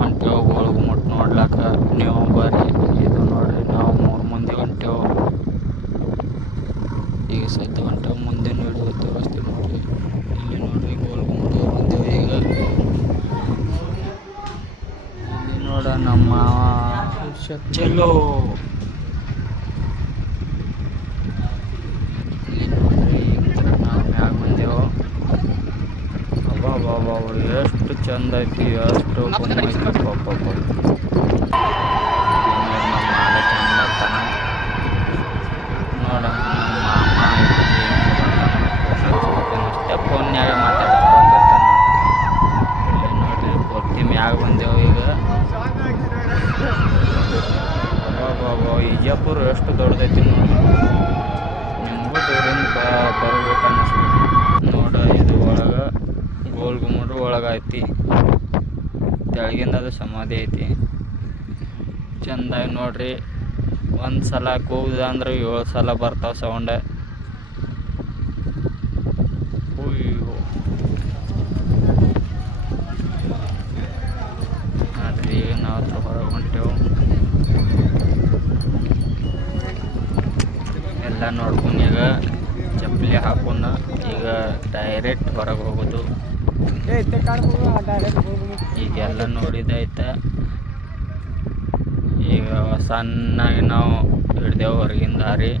ಹೊಂಟೇವು ಗೋಳಗುಮ್ಮಟ್ ನೋಡ್ಲಾಕ. ನೀವು ಬರ್ರಿ. ಇದು ನೋಡ್ರಿ ನಾವು 3 ಮಂದಿ ಹೊಂಟೇವು. ಈಗ ಸದ್ಯ ಹೊಂಟೇವು. ಮುಂದಿನ ವಿಡಿಯೋ ತೋರಿಸ್ತೀವಿ ನೋಡ್ರಿ. ಇಲ್ಲಿ ನೋಡ್ರಿ ಗೋಳಗುಮ್ಮಟ್ ಬಂದೇವು ಈಗ. ಇಲ್ಲಿ ನೋಡ ನಮ್ಮ ಚಲೋ. ಇಲ್ಲಿ ನೋಡ್ರಿ ಈ ಥರ ನಾವು ಮ್ಯಾಗ ಬಂದೆವು. ಅಬ್ಬಾ ಎಷ್ಟು ಚಂದ ಐತಿ, ಎಷ್ಟು ಗುಮ್ಮ ಐತಿ. ಪಾಪ ನಮ್ಮ ಮಾಲಕ ಬರ್ತಾನ ನೋಡ. ನಮ್ಮ ಮಾಮ ಅಷ್ಟೇ ಫೋನ್ಯಾಗ ಮಾತಾಡ್ತಿರ್ತಾನೆ. ಇಲ್ಲಿ ನೋಡ್ರಿ ಪೂರ್ತಿ ಮ್ಯಾಗ ಬಂದೆವು ಈಗ. ವಿಜಯಪುರ ಎಷ್ಟು ದೊಡ್ಡದೈತಿ ನೋಡಿ. ನಿಮಗೂ ದೂರಿಂದ ಬರ್ಬೇಕು ಅನ್ನಿಸ್ತು ನೋಡ. ಇದು ಒಳಗೆ ಗೋಳಗುಮ್ಮಟ್ ಒಳಗೆ ಐತಿ. ತೆಳಗಿಂದ ಅದು ಸಮಾಧಿ ಐತಿ. ಚಂದಾಗಿ ನೋಡ್ರಿ. ಒಂದು ಸಲ ಕೂಗುದ ಅಂದ್ರೆ 7 ಸಲ ಬರ್ತಾವ ಸೌಂಡ. ನೋಡ್ರಿ ಈಗ ನಾವು ಹತ್ರ ಹೊರಗೆ ಹೊಂಟೇವು. ಎಲ್ಲ ನೋಡ್ಕೊಂಡು ಈಗ ಚಪ್ಪಲಿ ಹಾಕೊಂಡು ಈಗ ಡೈರೆಕ್ಟ್ ಹೊರಗೆ ಹೋಗೋದು. ಈಗೆಲ್ಲ ನೋಡಿದಾಯ್ತ. ಈಗ ಸಣ್ಣಾಗಿ ನಾವು ಹಿಡ್ದೇವು ಹೊರಗಿನ ದಾರಿ.